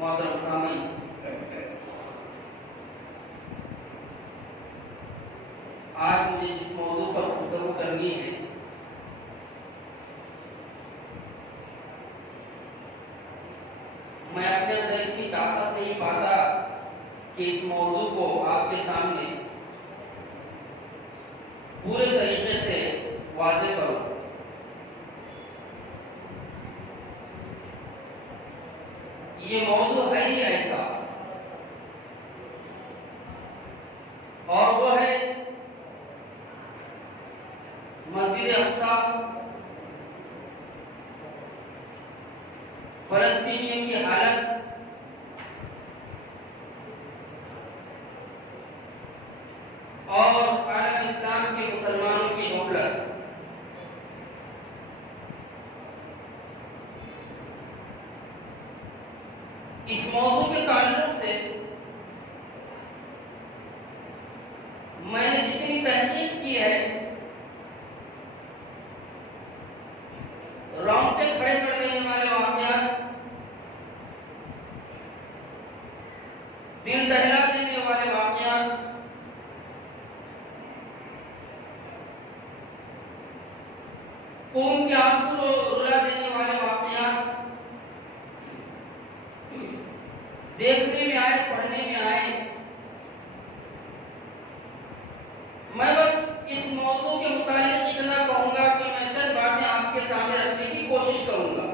मोहतरम सामीन, आज मुझे जिस मौजू पर गुफ्तगू करनी है मैं अपने अंदर इतनी ताकत नहीं पाता कि इस मौजू को आपके सामने पूरे तरीके से वाज़ेह करूं। ये मौजू है ही ऐसा, और वो है मस्जिद अक्सा फलस्तीनियों की हालत और आलम इस्लाम के मुसलमानों की गफलत। इस मौजू के ताल्लुक से मैंने जितनी तहकीक की है, रोंगटे खड़े कर देने वाले वाक़यात, दिल दहला देने वाले वाक़यात, खून के आंसू रुला देने वाले वाक़यात देखने में आए, पढ़ने में आए। मैं बस इस मौजू के मुतालिक इतना कहूंगा कि मैं चंद बातें आपके सामने रखने की कोशिश करूंगा।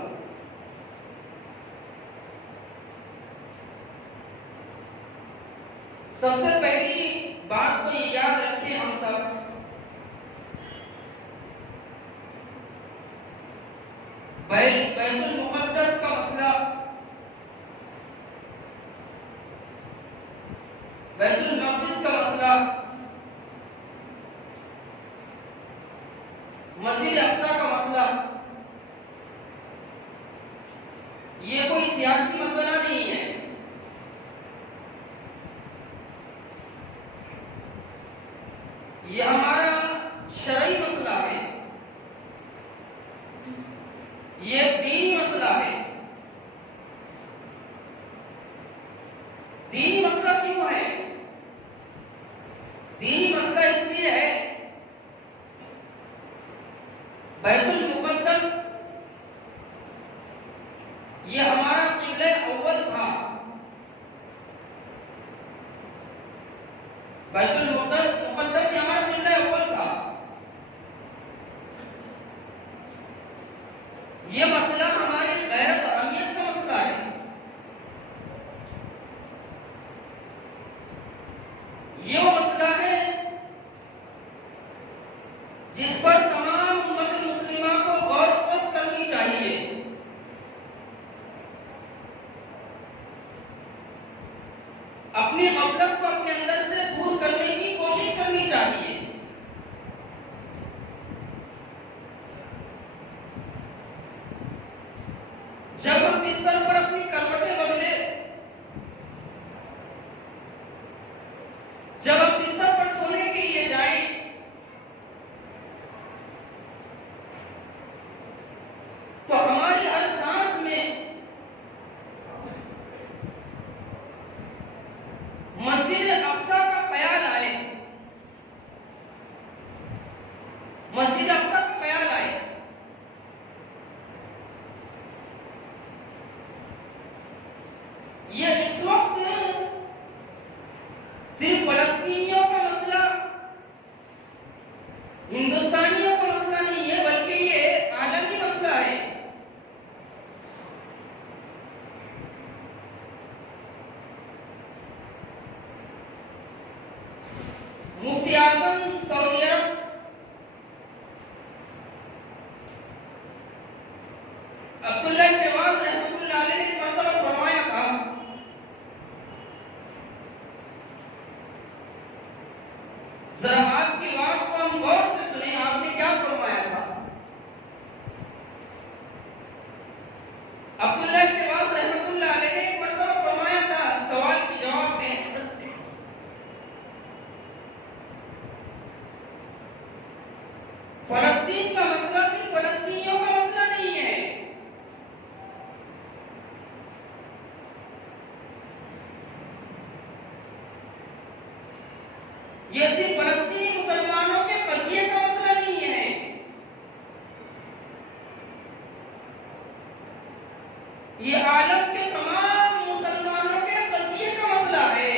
सबसे पहली बात तो ये याद रखें हम सब, बैतुल मुक़द्दस का मसला, बैतुल मक़दिस का मसला, मस्जिद अक्सा का मसला, ये कोई सियासी मसला नहीं है। ये हमारा शरई मसला है, ये दीनी मसला है। दीनी मसला क्यों है? दीनी मसला इसलिए है, बैतुल मुक़द्दस ये हमारा क़िबला अव्वल था। बैतुल मुक़द्दस ये हमारा क़िबला अव्वल था। ये मसला हमारी गैरत और अहमियत का मसला है। ये वो मसला है जिस पर तमाम उम्मत मुस्लिमा को गौर व फ़िक्र करनी चाहिए। अपनी गफलत को अपने अंदर से दूर करने की कोशिश करनी चाहिए। जब हम बिस्तर पर अपनी करवटें बदले, जब हम बिस्तर पर सोने के लिए जाएं, तो हमारी हर सांस में मस्जिद अक्सा का ख्याल आए, मस्जिद अक्सा का ख्याल आए। ये इस वक्त सिर्फ फलस्तीनियों का मसला, हिंदुस्तानियों का मसला नहीं है, बल्कि ये आलमी मसला है। मुफ्ती आज़म सऊदी अरब अब्दुल्लाह इब्न अब्बास रहमतुल्लाह अलैह ने एक मरतबा फरमाया था, जरा आपकी बात को हम गौर से सुने, आपने क्या फरमाया था? अब्दुल्लाह इब्न अब्बास रहमतुल्लाह अलैह ने एक मरतबा फरमाया था सवाल के जवाब में, फलस्तीन का मसला सिर्फ फलस्तीनियों का मसला नहीं है, ये आलम के तमाम मुसलमानों के कज़िये का मसला है।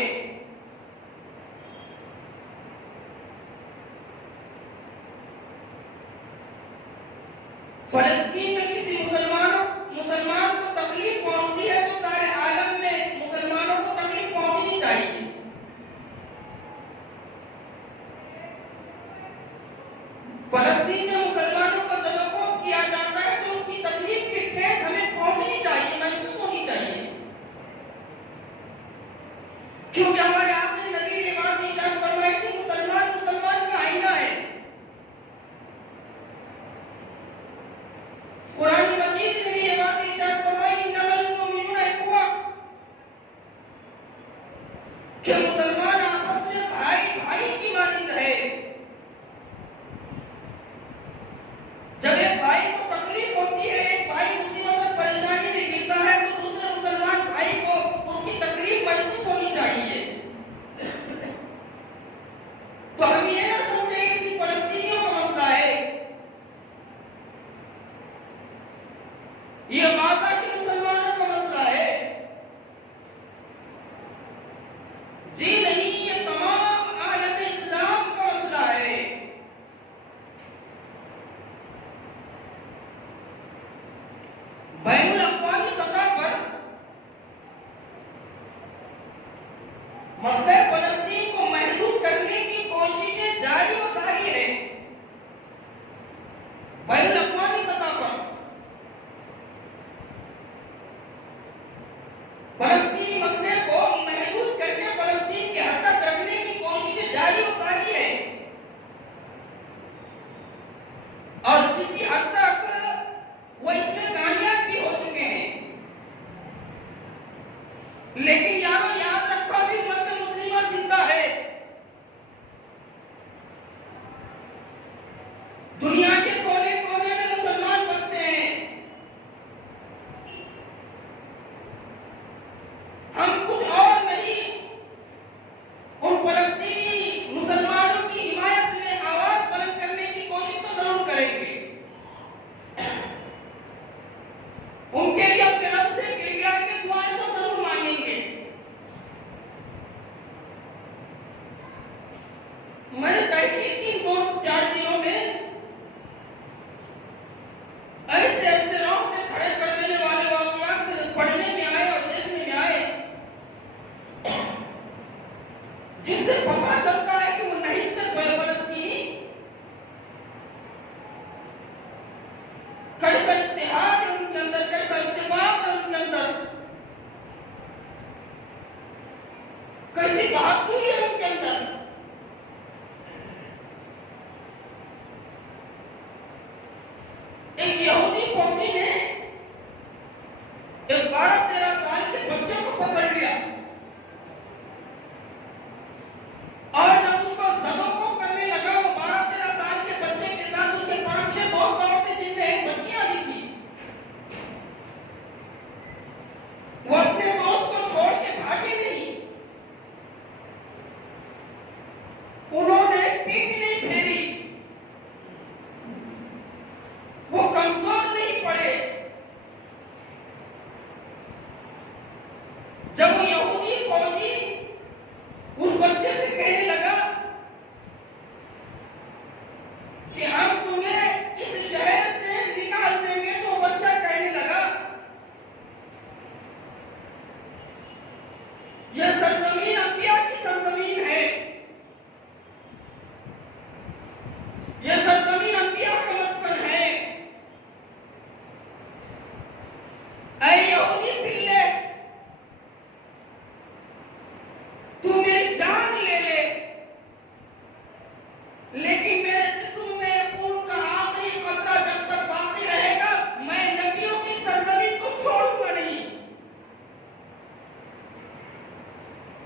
फलस्तीन में किसी मुसलमान को तकलीफ पहुंचती है तो सारे आलम में मुसलमानों को तकलीफ पहुंचनी चाहिए। फलस्तीन में मुसलमानों का ज़ुल्म किया जाता है तो उसकी तकलीफ की ठेस हमें पहुंचनी चाहिए, महसूस होनी चाहिए, क्योंकि हमारे आखिरी नबी ने बात इरशाद फरमाई थी, मुसलमान का आईना है। कुरान मजीद ने भी ये बात इरशाद फरमाई, इन्नमल मुमिनूना इख्वा, कि मुसलमान आपस में भाई की मानिंद है। जब एक भाई को तकलीफ होती है, एक भाई मुसीबत और परेशानी में गिरता है तो दूसरे मुसलमान भाई को उसकी तकलीफ महसूस होनी चाहिए। तो हम ये ना समझे कि फलस्तीनियों का मसला है, ये गाजा के मुसलमानों का मसला है। जी नहीं, ये तमाम आलम इस्लाम का मसला है। बैनुल अक़वामी सतह पर मसले फलस्तीन को महदूद करने की कोशिशें जारी और सारी है। बैनुल अक़वामी सतह पर फलस्तीनी मसले को महदूद करके फलस्तीन के हद तक रखने की कोशिशें जारी और सारी है, और किसी हद तक वो इसमें कामयाब भी हो चुके हैं। लेकिन यारों, याद रखो, अभी उम्मत मुस्लिमा जिंदा है। दुनिया के कोने कोने में मुसलमान बसते हैं। हम कुछ और नहीं, उन फलस्तीनी मुसलमानों की हिमायत में आवाज बुलंद करने की कोशिश तो जरूर करेंगे। उनके लिए अपने रब से गिड़गिड़ा के दुआएं तो जरूर मांगेंगे। मैंने तहकीक की 2-4 दिनों में ऐसे रोंगटे खड़े कर देने वाले वाक़यात पढ़ने में आए और देखने में आए, जिससे पता चलता है कि वो नहीं थे फलस्तीनी। कैसा इत्तेहाद है उनके अंदर, कैसा इत्तेफाक है उनके अंदर, कैसी बहादुरी है उनके अंदर। एक यहूदी फौजी ने एक 12-13 साल के बच्चे को पकड़ लिया और जब उसको ज़बह करने लगा, वो 12-13 साल के बच्चे के साथ उसके 5-6 दोस्त और थे, जिनमें एक बच्चियां भी थी। वो अपने दोस्त को छोड़ के भागे नहीं, उन्होंने पीठ नहीं फेरी, वो कमजोर नहीं पड़े। जब वो यहूदी फौजी उस बच्चे से कहने लगा कि हम तुम्हें इस शहर से निकाल देंगे, तो वो बच्चा कहने लगा, यह सरजमीन अंबिया की सरजमीन है, यह सरजमीन अंबिया का मस्कन है। ऐ यहूदी पिल्ले, तू मेरी जान ले ले, लेकिन मेरे जिस्म में खून का आखिरी कतरा जब तक बाकी रहेगा, मैं नबियों की सरजमीन को छोड़ूंगा नहीं।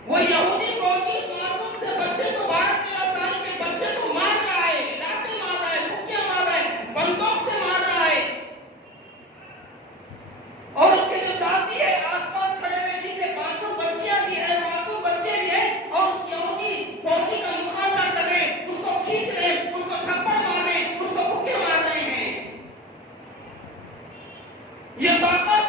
वो यहूदी फौजी इस मासूम से बच्चे को, 12-13 साल के बच्चे को मार रहा है, लातें मार रहा है, मुक्कियां मार रहा है, बंदूक से मार रहा है, और उसके जो साथी है आसपास खड़े हुए, जिनमें मासूम बच्चियां भी है, मासूम बच्चे भी हैं, और उस यहूदी फौजी का मुकाबला कर रहे हैं, उसको खींच रहे हैं, उसको थप्पड़ मार रहे हैं, उसको मुक्के मार रहे हैं। ये ताकत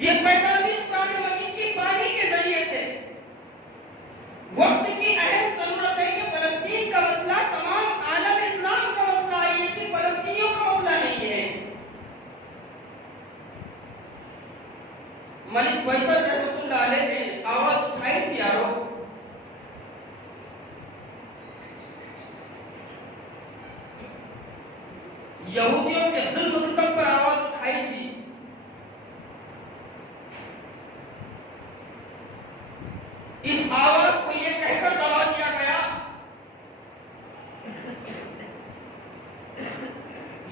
ये पैदा हुई कुरान मजीद की पानी के जरिए से। वक्त की अहम जरूरत है कि फलस्तीन का मसला तमाम आलम इस्लाम का मसला है, ये सिर्फ फलस्तीनियों का मसला नहीं है। मलिक फैसल रहमतुल्लाह अलैह ने आवाज उठाई थी यारो, यहूदियों के जुल्म सितम पर आवाज उठाई थी। इस आवाज को ये कहकर दबा दिया गया,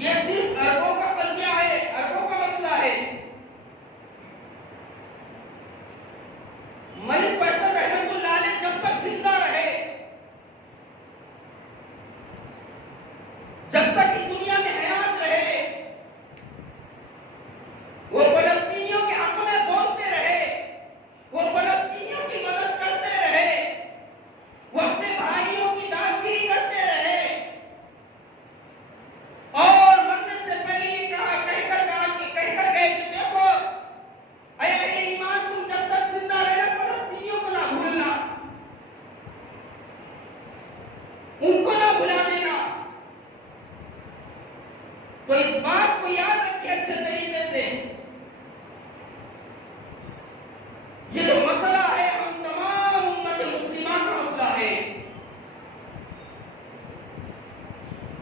ये सिर्फ अरबों का कज़िया है, अरबों का मसला है। मलिक फैसल रहमतुल्लाह अलैह जब तक जिंदा रहे, जब तक इस दुनिया में हयात रहे, वो फलस्तीनियों के हक में बोलते रहे, वो फलस्तीनियों की मदद करते रहे, वो अपने भाइयों की दादगिरी करते रहे और मरने से पहले ये कहकर गए कि देखो अहले ईमान, तुम जब तक जिंदा रहना फलस्तीनियों को ना भूलना, उनको ना भुला देना। तो इस बात को याद रखिए अच्छे तरीके से, ये जो मसला है हम तमाम उम्मत मुस्लिमा का मसला है।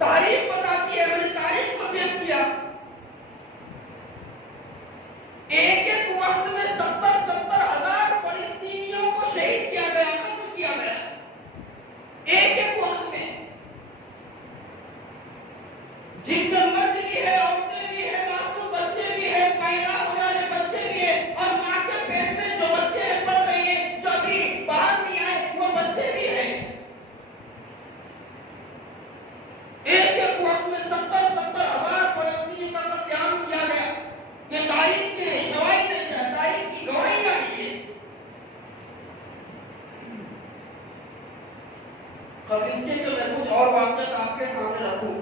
तारीख बताती है, मैंने तारीख को चेक किया, एक एक वक्त में 70-70 हजार फलस्तीनियों को शहीद किया गया, कत्ल किया गया, एक एक वक्त में। जिनमें मर्द भी है, औरतें भी है, मासूम बच्चे भी है, पैदा होने वाले बच्चे भी है, और माँ के पेट में जो बच्चे पल रहे हैं, जो अभी बाहर नहीं आए, वो बच्चे भी हैं। एक एक वक्त में 70-70 हजार फलस्तीनी का कत्लेआम किया गया। ये तारीख के शवाहिद है, तारीख की गवाहियां हैं ये। कब इसके कि मैं कुछ और वाक़यात आपके सामने रखूं,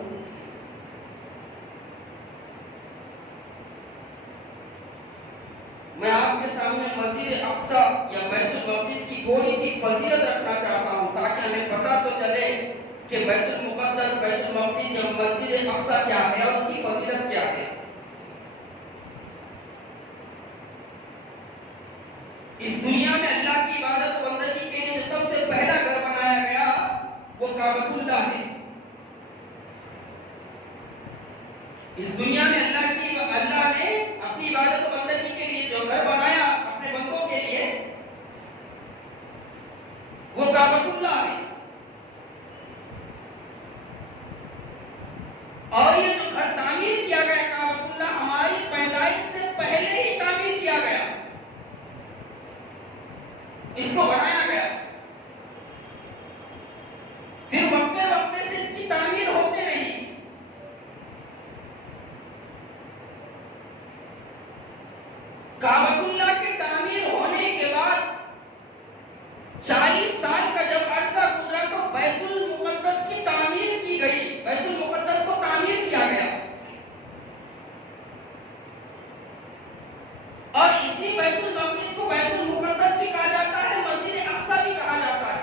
मैं आपके सामने मस्जिद अक्सा या बैतुल मक़दिस की थोड़ी सी फजीलत रखना चाहता हूं, ताकि हमें पता तो चले कि बैतुल मुक़द्दस, बैतुल मक़दिस या मस्जिद अक्सा क्या है और उसकी फजीलत क्या है। इस दुनिया में अल्लाह की इबादत बंदगी के लिए जो सबसे पहला घर बनाया गया वो काबतुल्लाह है। इस दुनिया में अल्लाह ने अपनी इबादत बंदगी के लिए जो घर बनाया अपने बंदों के लिए, वो काबतुल्लाह है। और ये जो घर तामीर किया गया काबतुल्लाह, हमारी पैदाइश से पहले ही तामीर किया गया, इसको बनाया गया। फिर वक्फे वक्फे से इसकी तामीर होते रही। काबतुल्लाह की तामीर होने के बाद 40 साल का जब अरसा गुजरा तो बैतुल मुक़द्दस की तामीर की गई, बैतुल मुक़द्दस को तामीर किया गया। और इसी बैतुल मक़दिस को बैतुल मुक़द्दस भी कहा जाता है, मस्जिद अक्सा भी कहा जाता है।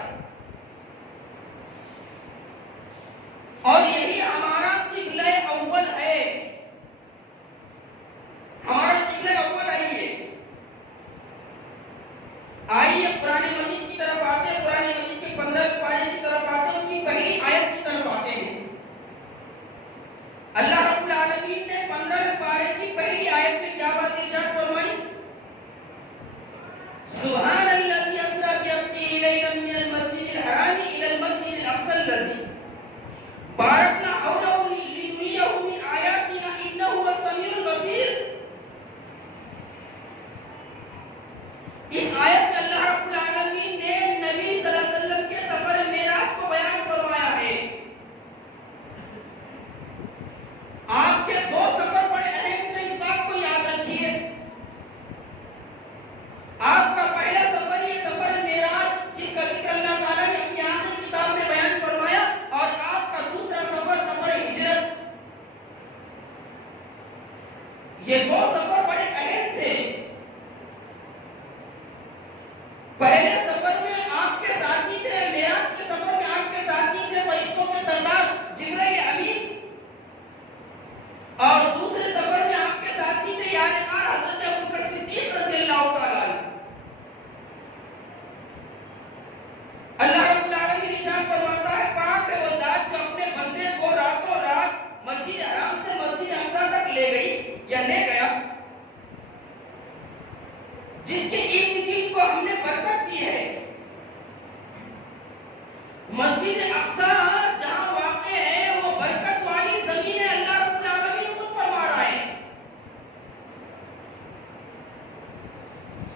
और यही हमारा किबला अव्वल है, हमारा किबला अव्वल है ये। आइए कुरान मजीद की तरफ आते हैं, कुरान मजीद के 15वें पारे की तरफ आते हैं, उसकी पहली आयत की तरफ आते हैं। अल्लाह रब्बुल आलमीन ने 15वें पारे की पहली आयत में क्या बात इरशाद फरमाई? सुब्हानल्लज़ी अस्रा बिअब्दिही लैलन मिनल मस्जिदिल हरामी इलल मस्जिदिल अक़सल लज़ी बारकना हौलहु लिनुरियहु मिन आयातिना इन्नहु हुवस-समीउल बसीर। इस आयत में अल्लाह रब्बुल आलमीन ने नबी सल्लल्लाहु अलैहि वसल्लम के सफर मेराज को बयान फरमाया है। आपके दो सफर बड़े अहम थे, इस बात को याद रखिए। आपका पहला सफर ये सफर मेराज, जिसका जिक्र अल्लाह ताला ने अपनी आखिरी किताब में बयान फरमाया, और आपका दूसरा सफर जिसके इर्द गिर्द को हमने बरकत दी है। मस्जिद अक्सा जहां वाक़ है वो बरकत वाली जमीन है, अल्लाह रब्बुल आलमीन खुद फरमा रहा है।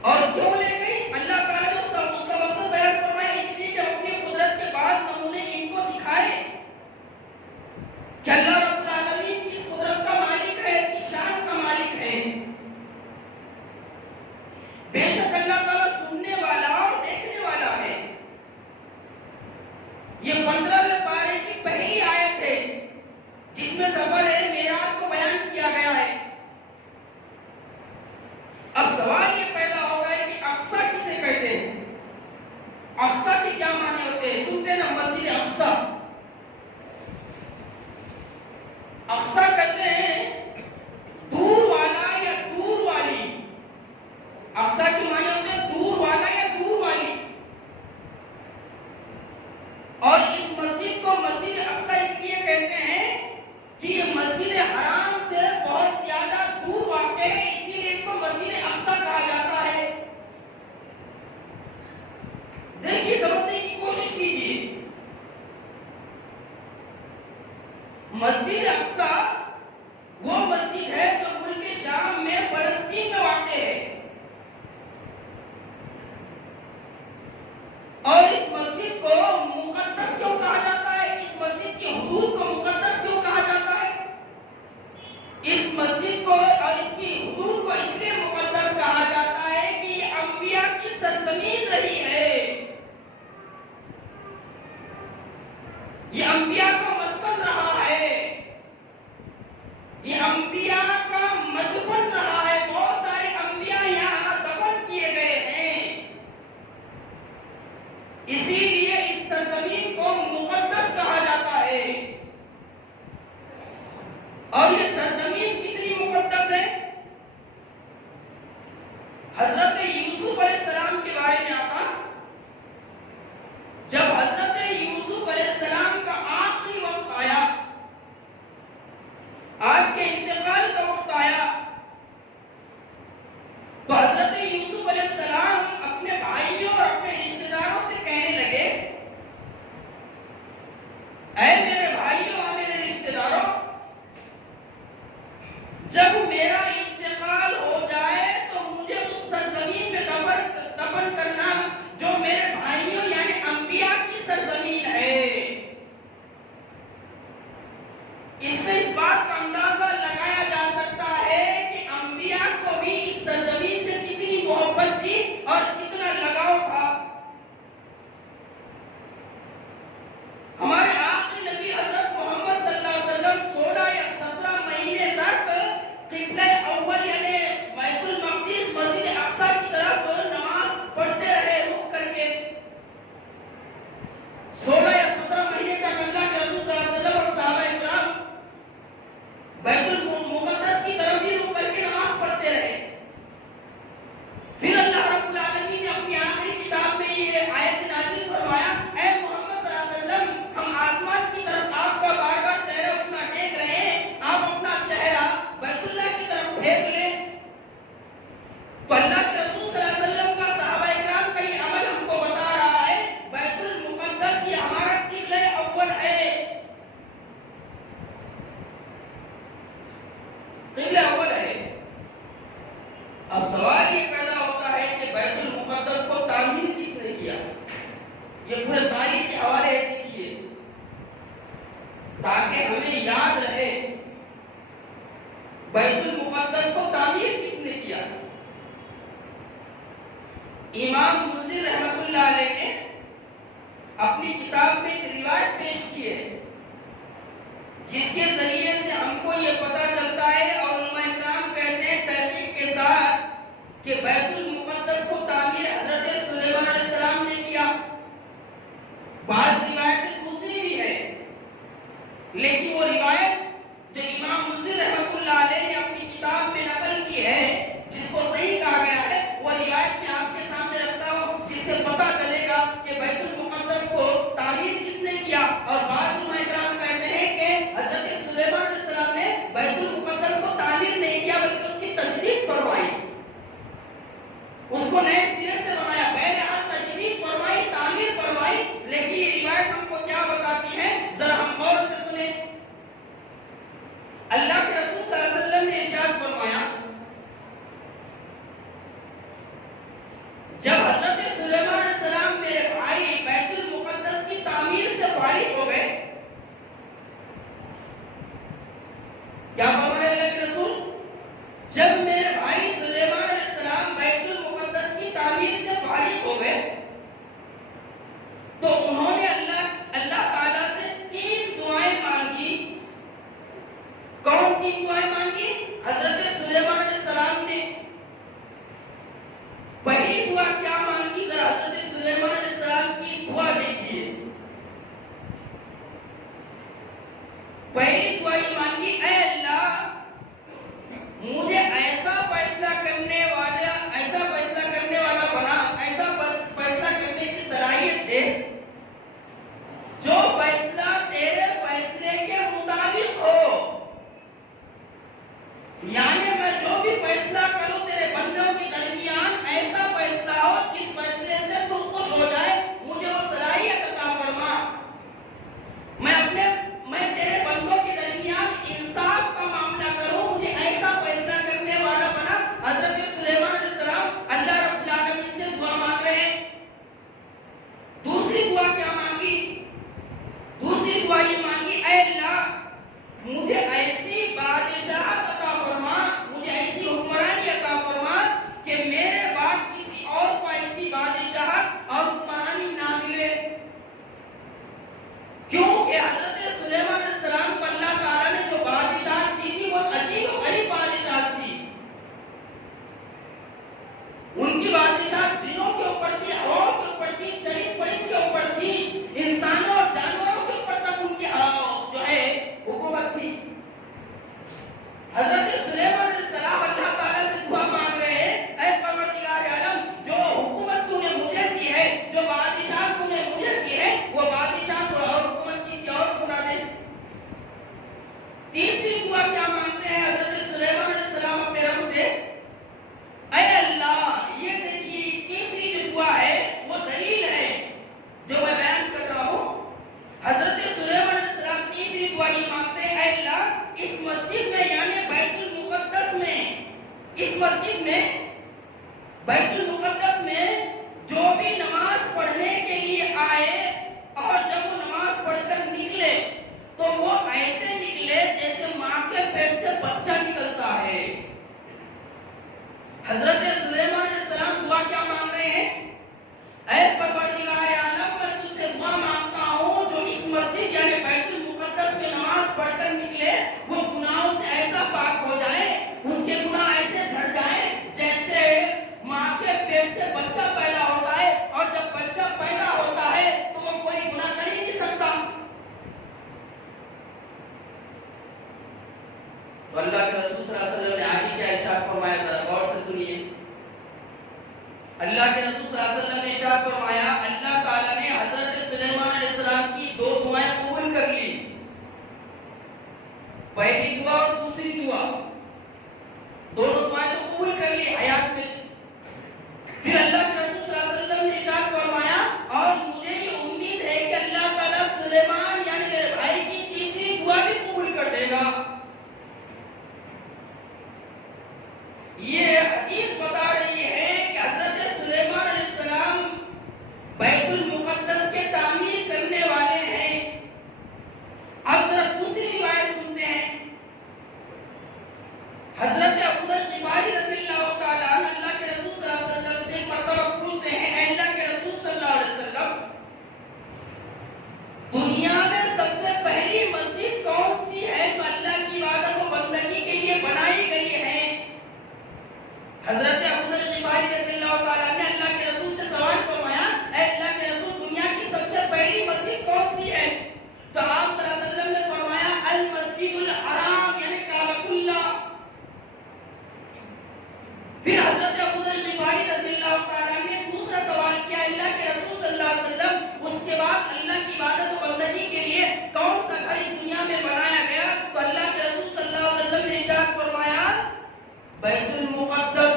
और क्यों ले गई? अल्लाह ताला ने उसका मकसद बयान फरमाया, इसलिए कि अपनी कुदरत के बाद नमूने इनको दिखाए कि अल्लाह रब्बुल आलमीन किस कुदरत का मालिक है, किस शान का मालिक है। बेशक अल्लाह ताला सुनने वाला और देखने वाला है। ये 15वें पारे की पहली आयत है जिसमें सफर है मेराज को बयान किया गया है। अब सवाल ये पैदा होता है कि अक्सा किसे कहते हैं, अक्सा के क्या माने होते हैं? सुनते हैं ना, मस्जिद अक्सा। अक्सा कहते हैं दूर वाला या दूर वाली। अक्सा के माने होते हैं दूर वाला या दूर वाली। और इस मस्जिद को मस्जिद अक्सा इसलिए कहते हैं कि ये मस्जिद हराम से बहुत ज्यादा दूर वाक़ है, इसीलिए इसको मस्जिद अक्सा कहा जाता है। देखिए, समझने की कोशिश कीजिए। मस्जिद अक्सा वो मस्जिद है जो मुल्क शाम में फलस्तीन में वाक़ है। और इस मस्जिद को मुकद्दस क्यों कहा जाता है? इस मस्जिद की हुदूद को मुकद्दस क्यों कहा जाता है? इस मस्जिद को और इसकी हुदूद को इसलिए मुकद्दस कहा जाता है कि ये अंबिया की सरजमीन रही है। ये अंबिया का मस्कन रहा है, ये अंबिया का मदफन रहा है। बहुत सारे अंबिया यहाँ दफन किए गए हैं, इसीलिए इस सरजमीन को मुकद्दस कहा जाता है। और ये सरजमीन कितनी मुकद्दस है? हजरत यूसुफ अलैहिस्सलाम के बारे में आता, जब हजरत यूसुफ अलैहिस्सलाम का आखिरी वक्त आया, आपके इंतकाल का वक्त आया, तो हजरत यूसुफ अलैहिस्सलाम अपने भाइयों और अपने रिश्तेदारों से कहने लगे, ऐ मेरे भाइयों और मेरे रिश्तेदारों, जब मेरा इंतकाल हो जाए तो मुझे उस सरजमीन में दफन करना जो मेरे भाइयों यानी अंबिया की सरजमीन है। इससे इस बात का अंदाजा लगाया जा सकता है कि अंबिया को भी इस सरजमीन से कितनी मोहब्बत थी और कितना लगाव था। हमारे आखिरी नबी हजरत मोहम्मद सल्लल्लाहु अलैहि वसल्लम 16 या 17 महीने तक क़िबला अव्वल यानी बैतुल मक़दिस मस्जिद अक्सा की तरफ नमाज पढ़ते रहे रुख करके। 16 या 17 महीने तक अल्लाह के रसूल सल्लल्लाहु अलैहि वसल्लम और सहाबा इकराम बैतुल मुक़द्दस की तरफ ही रुख करके नमाज पढ़ते रहे। फिर अल्लाह रब्बुल आलमीन ने अपनी आखिरी किताब में ये आयत नाज़िल फरमाया, ऐ मोहम्मद सल्लल्लाहु अलैहि वसल्लम, हम आसमान की तरफ आपका बार-बार चेहरा उतना देख रहे हैं, आप अपना चेहरा बैतुल्लाह की तरफ फेर लें। तो अल्लाह के रसूल सल्लल्लाहु अलैहि वसल्लम का सहाबा इकराम का ये अमल हमको बता रहा है, बैतुल मुक़द्दस ये हमारा क़िबला अव्वल है, क़िबला अव्वल है। अब सवाल ये पैदा होता है कि बैतुल मुक़द्दस को तामीर किसने किया? ये पूरे तारीख के हवाले देखिए ताकि हमें याद रहे बैतुल मुक़द्दस को तामीर किसने किया। इमाम मुंज़िर रहमतुल्लाह अलैह ने अपनी किताब में एक रिवायत पेश की है जिसके जरिए से हमको ये पता चलता है और उलमा इकराम कहते हैं तहकीक के साथ कि बैतुल मुक़द्दस को तामीर हजरत सुलेमान अलैहिस्सलाम ने किया। बाद रिवायतें दूसरी भी है, लेकिन वो रिवायत जो इमाम मुंज़िर रहमतुल्लाह अलैह ने अपनी किताब में नकल की है, जिसको सही कहा गया है, वो रिवायत में आपके सामने रखता हूँ, जिससे पता चलेगा कि बैतुल मुक़द्दस को तामीर किसने किया। और बाद उलमा इकराम कहते हैं कि हजरत सुलेमान अलैहिस्सलाम ने बैतुल मुक़द्दस को तामीर नहीं किया बल्कि उसकी तजदीद फरमाई। जब हजरत सुलेमान अलैहिस्सलाम मेरे भाई बैतुल मुकद्दस की तामीर से फारिग हो गए, क्या फरमाया अल्लाह के रसूल, जब मेरे भाई सुलेमान अलैहिस्सलाम बैतुल मुकद्दस की तामीर से फारिग हो गए तो उन्होंने अल्लाह ताला से 3 दुआएं मांगी। कौन 3 दुआएं मांगी? हजरत सुलेमान अलैहिस्सलाम ने पहली दुआ क्या मांगी, जरा हजरत सुलेमान अलैहिस्सलाम की दुआ देखिए। पहली दुआ ये मांगी, ऐ अल्लाह मुझे ऐसा फैसला करने वाला बना, ऐसा फैसला करने की सलाहियत दे जो फैसला तेरे फैसले के मुताबिक हो। यानी मैं जो भी फैसला करूं तेरे बंदों के दरमियान ऐसा फैसला हो जिस फैसले से तू खुश हो जाए, मुझे वो सलाहियत अता फरमा। मैं तेरे बंदों के दरमियान इंसाफ का मामला करूं, मुझे ऐसा फैसला करने वाला बना। हजरत सुलेमान अलैहिस्सलाम अल्लाह रब्बुल आलमीन से दुआ मांग रहे हैं। दूसरी दुआ क्या मांगी? दूसरी दुआ ये मांगी, ऐ अल्लाह मुझे ऐसी बादशाहत अता फरमा, मुझे ऐसी हुक्मरानी अता फरमा कि मेरे बाद किसी और को ऐसी बादशाहत और हुक्मरानी ना मिले। क्योंकि हजरत सुलेमान अलैहिस्सलाम को अल्लाह ताला ने जो बादशाहत दी थी वो अजीब और गरीब बादशाहत थी। उनकी बादशाहत जिनों के ऊपर थी, हवाओं के ऊपर थी, चरित परिंद के ऊपर थी, इंसानों और जानवरों के ऊपर तक उनकी जो है हुकूमत थी। हजरत सुलेमान अलैहिस्सलाम अल्लाह ताला से दुआ मांग रहे हैं, ऐ परवरदिगार आलम जो हुकूमत तूने मुझे दी है, जो बादशाहत तूने मुझे दी है, वो बादशाहत और हुकूमत किसी और को ना दे। तीसरी दुआ क्या मांगते हैं हजरत सुलेमान अलैहिस्सलाम अपने रब से, ऐ अल्लाह ये देखिए तीसरी जो दुआ है वो दलील है जो मैं बयान कर रहा हूं। हजरत सुलेमान अलैहिस्सलाम तीसरी दुआ ये मांगते हैं, ऐ अल्लाह इस मस्जिद में यानी बैतुल मुकद्दस में, इस मस्जिद में बैतुल मुकद्दस में जो भी नमाज पढ़ने के लिए आए और जब वो नमाज पढ़कर निकले तो वो ऐसे निकले जैसे मां के पेट से बच्चा निकलता है। हजरत सुलेमान अलैहिस्सलाम दुआ क्या मांग रहे हैं, ऐ परवरदिगार आलम मैं तुझसे दुआ मांगता हूं जो इस मस्जिद यानी बैतुल मुकद्दस में नमाज पढ़कर निकले वो गुनाहों से ऐसा पाक हो जाए, उसके गुनाह ऐसे झड़ जाए जैसे मां के पेट से बच्चा पैदा होता है, और जब बच्चा पैदा होता है तो वो कोई गुनाह कर ही नहीं सकता। तो अल्लाह के रसूल सल्लल्लाहु अलैहि वसल्लम ने आगे क्या इरशाद फरमाया, जरा गौर से सुनिए। अल्लाह के रसूल सल्लल्लाहु अलैहि वसल्लम ने इरशाद फरमाया, अल्लाह ताला ने हजरत सुलेमान अलैहिस्सलाम की 2 दुआएं कबूल कर ली। पहली दुआ और दूसरी दुआ, दोनों दुआएं तो कबूल कर ली हयात में। फिर अल्लाह के रसूल सल्लल्लाहु अलैहि वसल्लम ने इरशाद फरमाया, और मुझे ये उम्मीद है कि अल्लाह ताला सुलेमान यानी मेरे भाई की तीसरी दुआ भी कबूल कर देगा। ये हदीस बता रही है कि हजरत सुलेमान अलैहिस्सलाम बैतुल मुकद्दस के तामीर करने वाले हैं। अब जरा दूसरी रिवायत सुनते हैं। हजरत अबू ज़र ग़िफ़ारी रज़ियल्लाहु ताला अन्हु अल्लाह के रसूल सल्लल्लाहु अलैहि वसल्लम से एक मर्तबा पूछते हैं, ऐ अल्लाह के रसूल सल्लल्लाहु अलैहि वसल्लम दुनिया में सबसे पहली मस्जिद कौन सी है जो अल्लाह की इबादत और बंदगी के लिए बनाई गई है? हजरत अबू ज़र ग़िफ़ारी रज़ियल्लाहु ताला ने अल्लाह के रसूल से सवाल फरमाया, ऐ अल्लाह के रसूल दुनिया की सबसे पहली मस्जिद कौन सी है? तो आप सल्लल्लाहु अलैहि वसल्लम ने फरमाया, अल मस्जिदुल हराम यानी काबतुल्लाह। फिर हजरत अबू ज़र ग़िफ़ारी रज़ियल्लाहु ताला ने दूसरा सवाल किया, अल्लाह के रसूल सल्लल्लाहु अलैहि वसल्लम उसके बाद अल्लाह की इबादत और बंदगी के लिए कौन सा घर इस दुनिया में बनाया गया? तो अल्लाह के रसूल सल्लल्लाहु अलैहि वसल्लम ने इरशाद फरमाया, बैतुल मुकद्दस।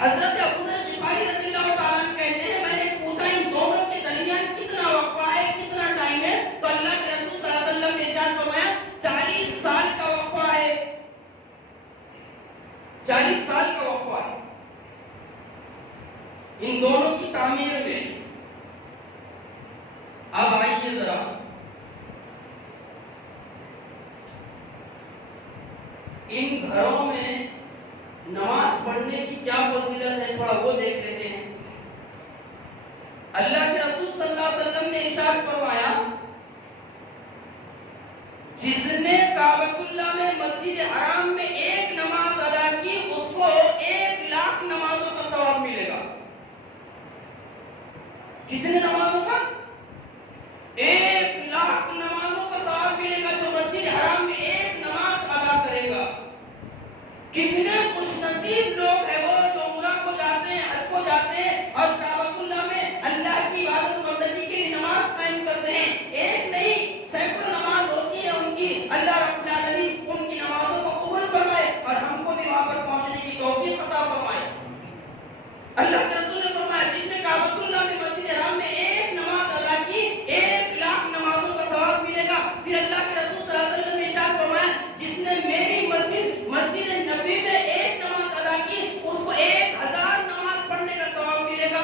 हजरत अबू ज़र ग़िफ़ारी रज़ियल्लाहु ताला कहते हैं, मैंने पूछा इन दोनों के दरमियान कितना वक्फा है, कितना टाइम है? तो अल्लाह के रसूल सल्लल्लाहु अलैहि वसल्लम ने इरशाद फरमाया 40 साल का वक्फा है, 40 साल का वक्फा है। इन दोनों की तामीर में। अब आइए जरा इन घरों में नमाज पढ़ने की क्या फजीलत है, थोड़ा वो देख लेते हैं। अल्लाह के रसूल सल्लल्लाहु अलैहि वसल्लम ने इरशाद फरमाया, जिसने काबतुल्लाह में मस्जिद हराम में एक नमाज अदा की उसको 1,00,000 नमाजों का सवाब मिलेगा। कितने नमाजों का? 1,00,000 नमाजों का सवाब मिलेगा जो मस्जिद हराम में एक नमाज अदा करेगा। कितने खुशनसीब लोग हैं वो जो उम्रा को जाते हैं, हज को जाते हैं और काबतुल्लाह में अल्लाह की इबादत बंदगी के लिए नमाज कायम करते हैं। एक नहीं सैकड़ों नमाज होती है उनकी। अल्लाह रब्बुल आलमीन उनकी नमाजों को कबूल फरमाए और हमको भी वहां पर पहुंचने की तौफीक अता फरमाए। अल्लाह के रसूल ने फरमाया, जिसने काबतुल्लाह में मस्जिद हराम में एक नमाज अदा की 1,00,000 नमाजों का सवाब मिलेगा। फिर अल्लाह के रसूल सल्लल्लाहु अलैहि वसल्लम ने इरशाद फरमाया, जिसने मेरी मस्जिद नबी में एक नमाज अदा की उसको 1,000 नमाज पढ़ने का सवाब मिलेगा।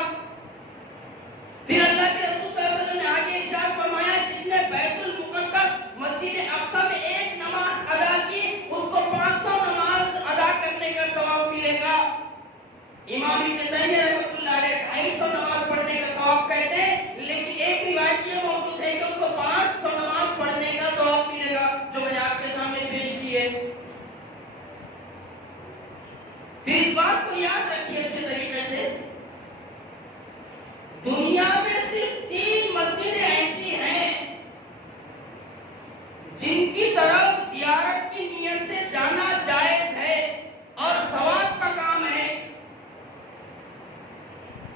फिर अल्लाह के रसूल सल्लल्लाहु अलैहि वसल्लम ने आगे इरशाद फरमाया, जिसने बैतुल मुक़द्दस मस्जिद अक़सा में एक नमाज अदा की उसको 500 नमाज अदा करने का सवाब मिलेगा। इमाम इब्न तैमिय्या रहमतुल्लाह अलैह 250 नमाज पढ़ने का सवाब कहते हैं, लेकिन एक रिवायत ये मौजूद है कि उसको 500 नमाज पढ़ने का सवाब मिलेगा, जो मैंने आपके सामने पेश की है। फिर इस बात को याद रखिए अच्छे तरीके से, दुनिया में सिर्फ 3 मस्जिदें ऐसी हैं जिनकी तरफ ज़ियारत की नियत से जाना जायज है और सवाब का काम है।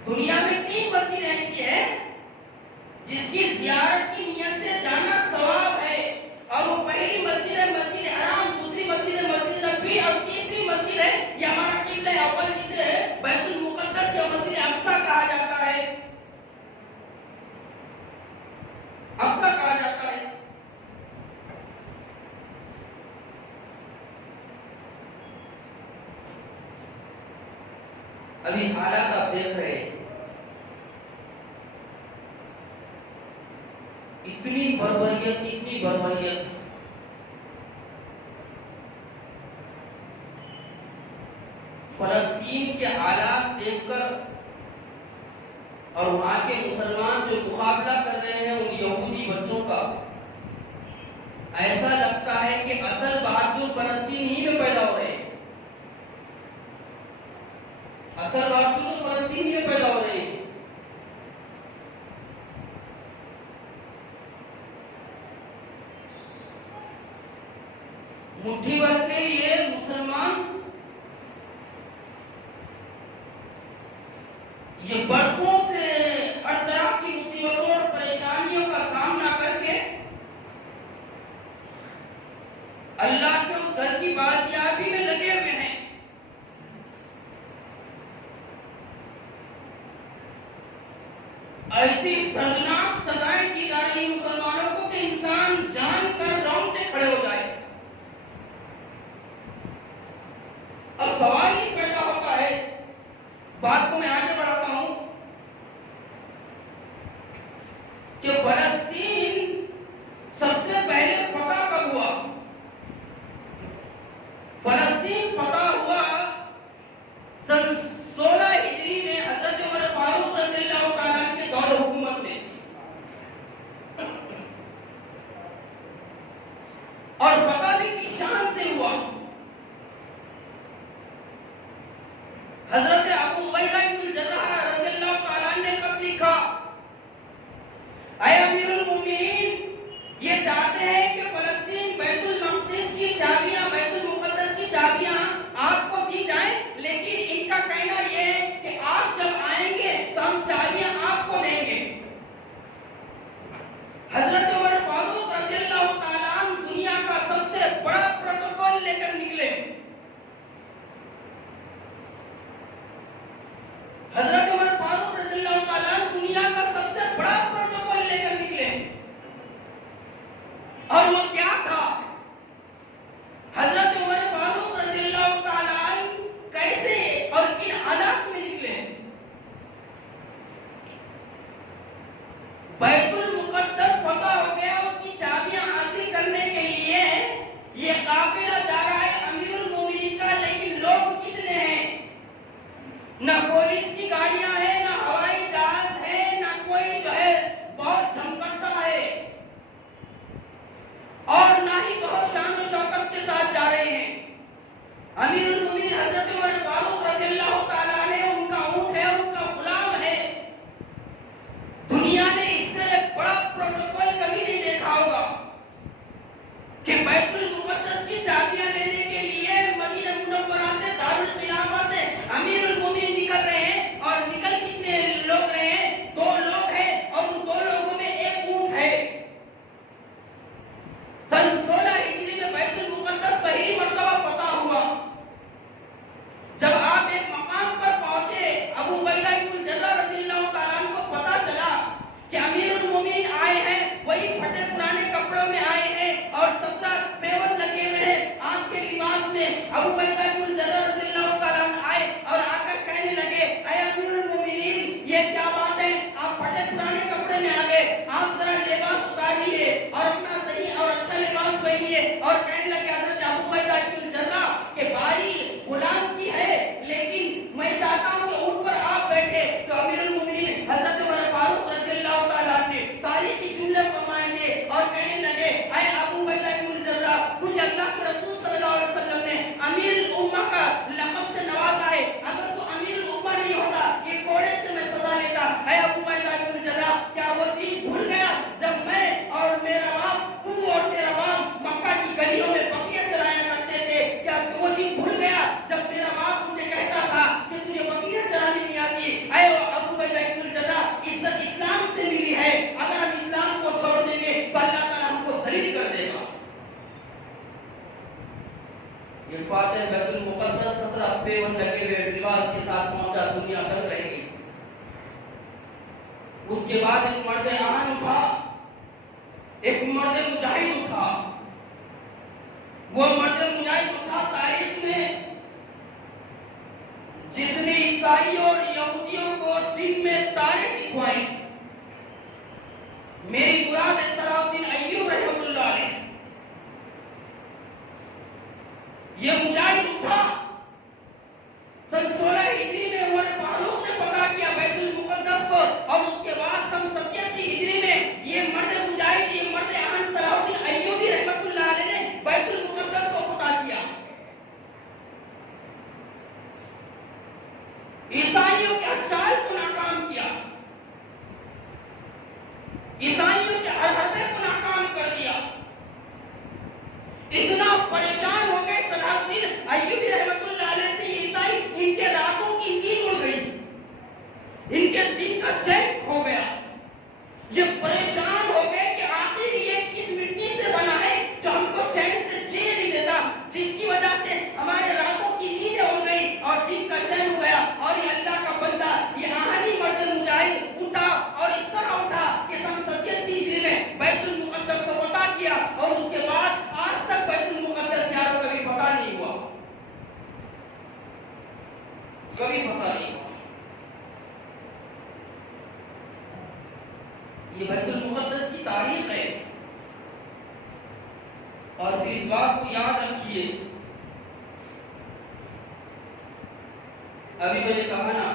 दुनिया में 3 मस्जिदें ऐसी हैं जिसकी ज़ियारत की नियत से जाना सवाब है, और वो पहली मस्जिद है मस्जिद हराम, दूसरी मस्जिद है मस्जिद नबी और तीसरी मस्जिद है ये हमारा किबला अव्वल जिसे बैतुल मुक़द्दस या मस्जिद अक़सा कहा जाता है। अक़सा कहा जाता है। अभी हालात आप देख रहे हैं, इतनी बर्बरियत फलस्तीन के हालात देखकर और वहां के मुसलमान जो मुकाबला कर रहे हैं उन यहूदी बच्चों का, ऐसा लगता है कि असल बहादुर फलस्तीन ही में पैदा हो रहे हैं। असल बहादुर तो फलस्तीन ही में पैदा हो रहे हैं। मुट्ठी भर के लिए मुसलमान ये बरसों से हर तरह की मुसीबतों और परेशानियों का सामना करके अल्लाह के उस घर की बाजियाबी में लगे हुए हैं। ऐसी दर्दनाक सजाएं दी जा रही मुसलमानों को कि इंसान जानकर रोंगटे खड़े हो जाए। अब सवाल ही पैदा होता है, बात को मैं आगे बढ़ाता हूं कि फलस्तीन सबसे पहले फतह कब हुआ? फलस्तीन फतह हुआ सन 16 हिजरी में हजरत उमर फारूक रज़ियल्लाहु ताला के दौर हुकूमत में, और फतह भी किस शान से हुआ? हजरत अबू उबैदा इब्न जर्राह रज़ियल्लाहु ताला ने खत लिखा, ऐ अमीरुल मोमिनीन, ये चाहते हैं कि फलस्तीन बैतुल मक़दिस की चाबियां, बैतुल मुक़द्दस की चाबियां आपको दी जाए, लेकिन इनका कहना यह है कि आप जब आएंगे तो हम चाबियां आपको देंगे। हजरत उमर फारूक रज़ियल्लाहु ताला अन्हु दुनिया का सबसे बड़ा प्रोटोकॉल लेकर निकले। हजरत उमर फारूक रज़ियल्लाहु ताला अन्हु दुनिया का सबसे बड़ा प्रोटोकॉल लेकर निकले, और वो क्या था? हजरत उमर फारूक रज़ियल्लाहु ताला अन्हु कैसे और किन हालात में निकले? ना पुलिस की गाड़ियां हैं, ना हवाई जहाज है, ना कोई जो है बहुत झमकता है, और ना ही बहुत शान और शौकत के साथ जा रहे हैं। अमीरुल मोमिनीन हजरत उमर फारूक रज़ियल्लाहु ताला अन्हु उनका ऊंट है, उनका गुलाम है। दुनिया ने इससे बड़ा प्रोटोकॉल कभी नहीं देखा होगा कि बैतुल मुक़द्दस की चाबियां लेने के लिए मदीना मुनव्वरा से दारुल क़ियामा से अमीरुल मोमिनीन निकल रहे हैं, और निकल कितने लोग रहे हैं? 2 लोग हैं, और उन 2 लोगों में एक ऊंट है। सन 16 हिजरी में बैतुल मुक़द्दस पहली मर्तबा फतह हुआ। जब आप एक मकाम पर पहुंचे, अबू उबैदा इब्न जर्राह रज़ियल्लाहु ताला अन्हु को पता चला कि अमीरुल मोमिनीन आए हैं, वही फटे पुराने कपड़ों में आए हैं और 17 पेवन लगे हुए हैं आग के लिबास में। अबू उबैदा इब्न जर्राह रज़ियल्लाहु ताला अन्हु आए और आकर कहने लगे, ऐ अमीरुल मोमिनीन, ये क्या बात है? आप फटे पुराने कपड़े में आ गए, आप जरा लिबास उतारिए और अपना सही और अच्छा लिबास पहनिए। और कहने लगे, हजरत अबू उबैदा इब्न जर्राह के बारी गुलाम की है, लेकिन मैं चाहता हूं कि ऊंट पर आप बैठे। तो अमीरुल मोमिनीन हजरत उमर फारूक रज़ियल्लाहु ताला अन्हु तारीख की जुमले फरमाएंगे और कहने लगे, ऐ अबू उबैदा इब्न जर्राह, तुझे अल्लाह के रसूल सल्लल्लाहु अलैहि वसल्लम ने अमीरुल उम्मा का लक़ब से नवाजा है। अगर तू अमीरुल उम्मा नहीं होता, ये कोड़े से मैं सजा लेता। ऐ अबू उबैदा इब्न जर्राह, क्या वो दिन भूल गया जब मैं और मेरा बाप, तू और तेरा बाप मक्का की गलियों में बकरियां चराया करते थे? क्या वो दिन भूल गया जब मेरा बाप मुझे कहता था कि तुझे बकरियां चरानी नहीं आती? ऐ अबू उबैदा इब्न जर्राह, इज्जत इस्लाम से मिली है, अगर हम इस्लाम को छोड़ देंगे तो अल्लाह ताला हमको ज़लील कर देगा। ये फातिह बैतुल मुक़द्दस 17 पेवन लगे हुए लिबास के साथ पहुंचा, दुनिया तक रहेगी। उसके बाद एक मर्द आन उठा, एक मर्द मुजाहिद उठा। वो मर्द मुजाहिद उठा तारीख में जिसने ईसाई और यहूदियों को दिन में तारे दिखवाई। मेरी मुराद है सलाहुद्दीन अय्यूब रहमतुल्लाह अलैह। ये मुजाहिद उठा, सन 16 हिजरी में उमर फारूक ने फतह किया बैतुल मुक़द्दस को, और उसके बाद सन 87 हिजरी में ये मर्द मुजाहिद, ये मर्द आन सलाहुद्दीन अय्यूबी रहमतुल्लाह अलैह ने बैतुल मुक़द्दस को फतह किया। ईसाइयों के चाल को नाकाम किया, ईसाइयों के हरहबे को नाकाम कर दिया। इतना परेशान हो गए सलाहुद्दीन अय्यूबी रहमतुल्लाह अलैह से ये ईसाई, इनके रातों की नींद उड़ गई, इनके दिन का चैन खो गया। ये परेशान हो गए कि आखिर ये किस मिट्टी से बना है जो हमको चैन से जीने नहीं देता, जिसकी वजह से हमारे रातों की नींद उड़ गई और दिन का चैन हो गया। और ये अल्लाह का बंदा, ये आहानी मर्द मुजाहिद उठा, और इस तरह उठा कि सन 87 हिजरी में बैतुल मुक़द्दस को फतह किया, और उसके बाद आज तक बैतुल मुक़द्दस यारों कभी फतह नहीं हुआ, कभी फतह नहीं हुआ। ये बैतुल मुक़द्दस की तारीख है। और फिर इस बात को याद रखिए, अभी मैंने कहा ना,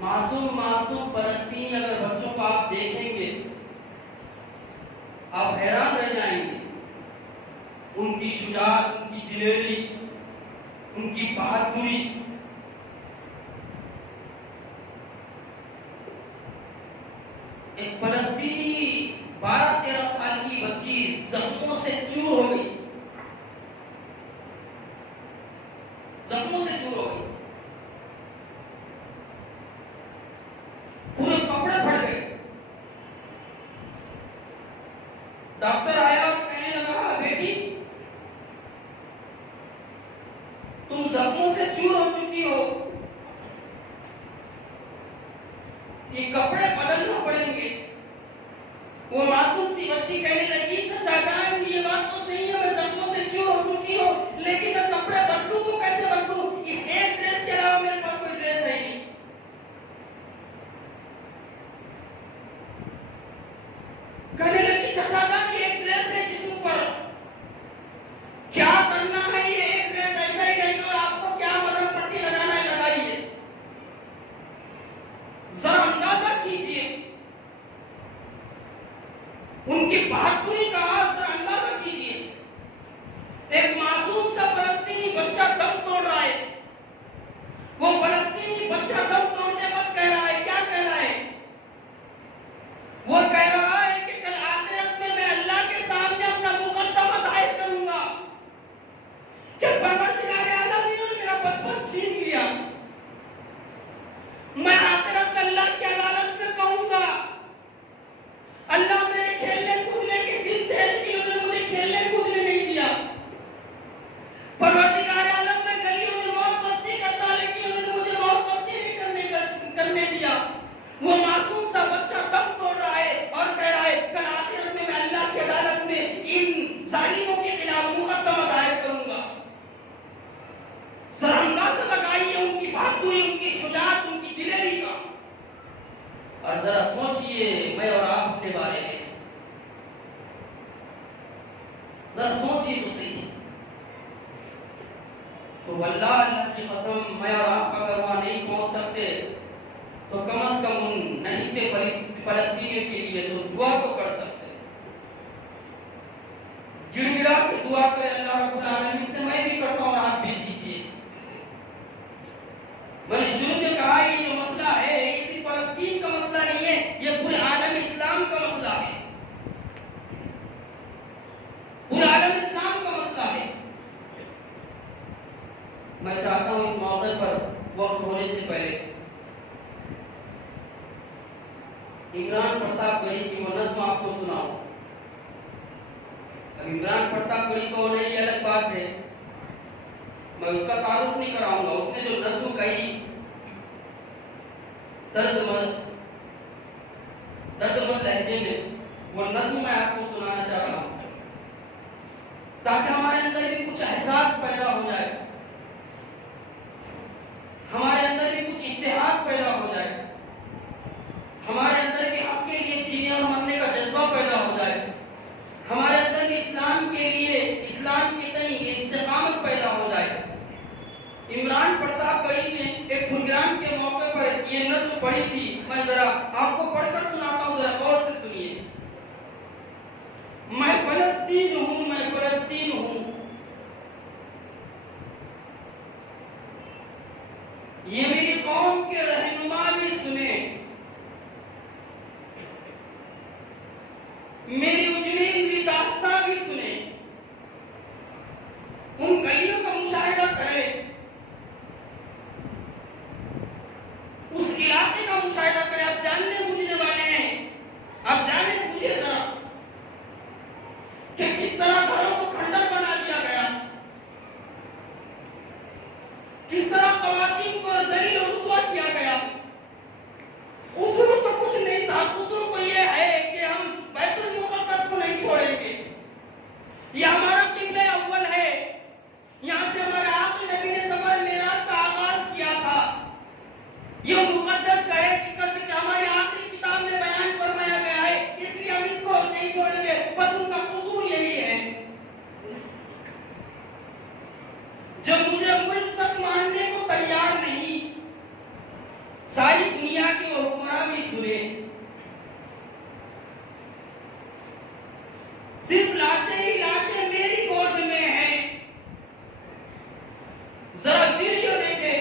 मासूम मासूम फलस्तीनी अगर बच्चों को आप देखेंगे, आप हैरान रह जाएंगे। उनकी शुजाअत, उनकी दिलेरी, उनकी बहादुरी। एक फलस्तीनी 12-13 साल की बच्ची जख्मों से चूर हो गई, जख्मों से चूर हो गई, पूरे कपड़े फट गए। डॉक्टर आया और कहने लगा, बेटी तुम जख्मों से चूर हो चुकी हो, ये कपड़े बदलना पड़ेंगे। वो मासूम सी बच्ची कहने लगी, चाचा जान ये बात तो सही है, मैं जख्मों से चूर हो चुकी हूँ, लेकिन मैं कपड़े बदलूं तो कैसे बदलूं? इस एक ड्रेस के अलावा मेरे पास कोई ड्रेस है नहीं। कहने लगी, चाचा जान ये एक ड्रेस है जिस ऊपर क्या करना है, ये एक ड्रेस ऐसा ही रहेगा और आपको क्या मरहम पट्टी लगा की कसम, मैं और आप अगर वहां नहीं पहुंच सकते तो कम से कम उन नहीं थे फलस्तीनियों के लिए तो दुआ तो कर सकते, गिड़गिड़ा के दुआ करे अल्लाह रब्बुल आलमीन से। मैं भी करता हूं, आप भी दीजिए। मैंने शुरू में कहा ये जो मसला है ये सिर्फ फलस्तीन का मसला नहीं है, ये पूरे आलम इस्लाम का मसला है, पूरे आलम इस्लाम का मसला है। मैं चाहता हूं इस मौके पर वक्त होने से पहले इमरान प्रतापगढ़ी की वो नज़्म आपको सुनाऊं। अब इमरान प्रतापगढ़ी कौन है ये अलग बात है, मैं उसका तारुफ नहीं कराऊंगा। उसने जो नज़्म कही दर्दमंद लहजे में, वो नज़्म मैं आपको सुनाना चाहता हूं ताकि हमारे अंदर भी कुछ एहसास पैदा हो जाए, हमारे अंदर भी कुछ इत्तेहाद पैदा हो जाए, हमारे अंदर भी हक के लिए जीने और मरने का जज्बा पैदा हो जाए, हमारे अंदर भी इस्लाम के लिए, इस्लाम के तई इस्तिकामत पैदा हो जाए। इमरान प्रतापगढ़ी ने एक प्रोग्राम के मौके पर ये नज़्म पढ़ी थी, मैं जरा आपको पढ़कर सुनाता हूं, जरा गौर से सुनिए। मैं फलस्तीन हूं, मैं फलस्तीन हूं, ये मेरी कौम के रहनुमा भी सुने, मेरी उजड़ी हुई दास्तां भी सुने, उन गलियों का मुशाहिदा करें, उस इलाके का मुशाहिदा करें। आप जानने बूझने वाले हैं, आप जाने बूझे जरा कि किस तरह घरों को खंडर बना दिया गया, किस तरह ख़वातीन को ज़लील और रुस्वा किया गया। कुसूर तो कुछ नहीं था, कुसूर तो ये है कि हम बैतुल मुक़द्दस को नहीं छोड़ेंगे, ये हमारा क़िबला अव्वल है, यहाँ से हमारे आखिरी नबी ने सफर मेराज का आगाज किया था। ये मुक़द्दस का है जिसका हमारी आखिरी किताब में बयान फरमाया गया है, इसलिए हम इसको नहीं छोड़ेंगे। बस उनका कुसूर यही है, जब मुझे मुल्क तक मानने को तैयार नहीं, सारी दुनिया के हुक्मरान भी सुने, सिर्फ लाशें ही लाशें मेरी गोद में हैं। जरा वीडियो देखे,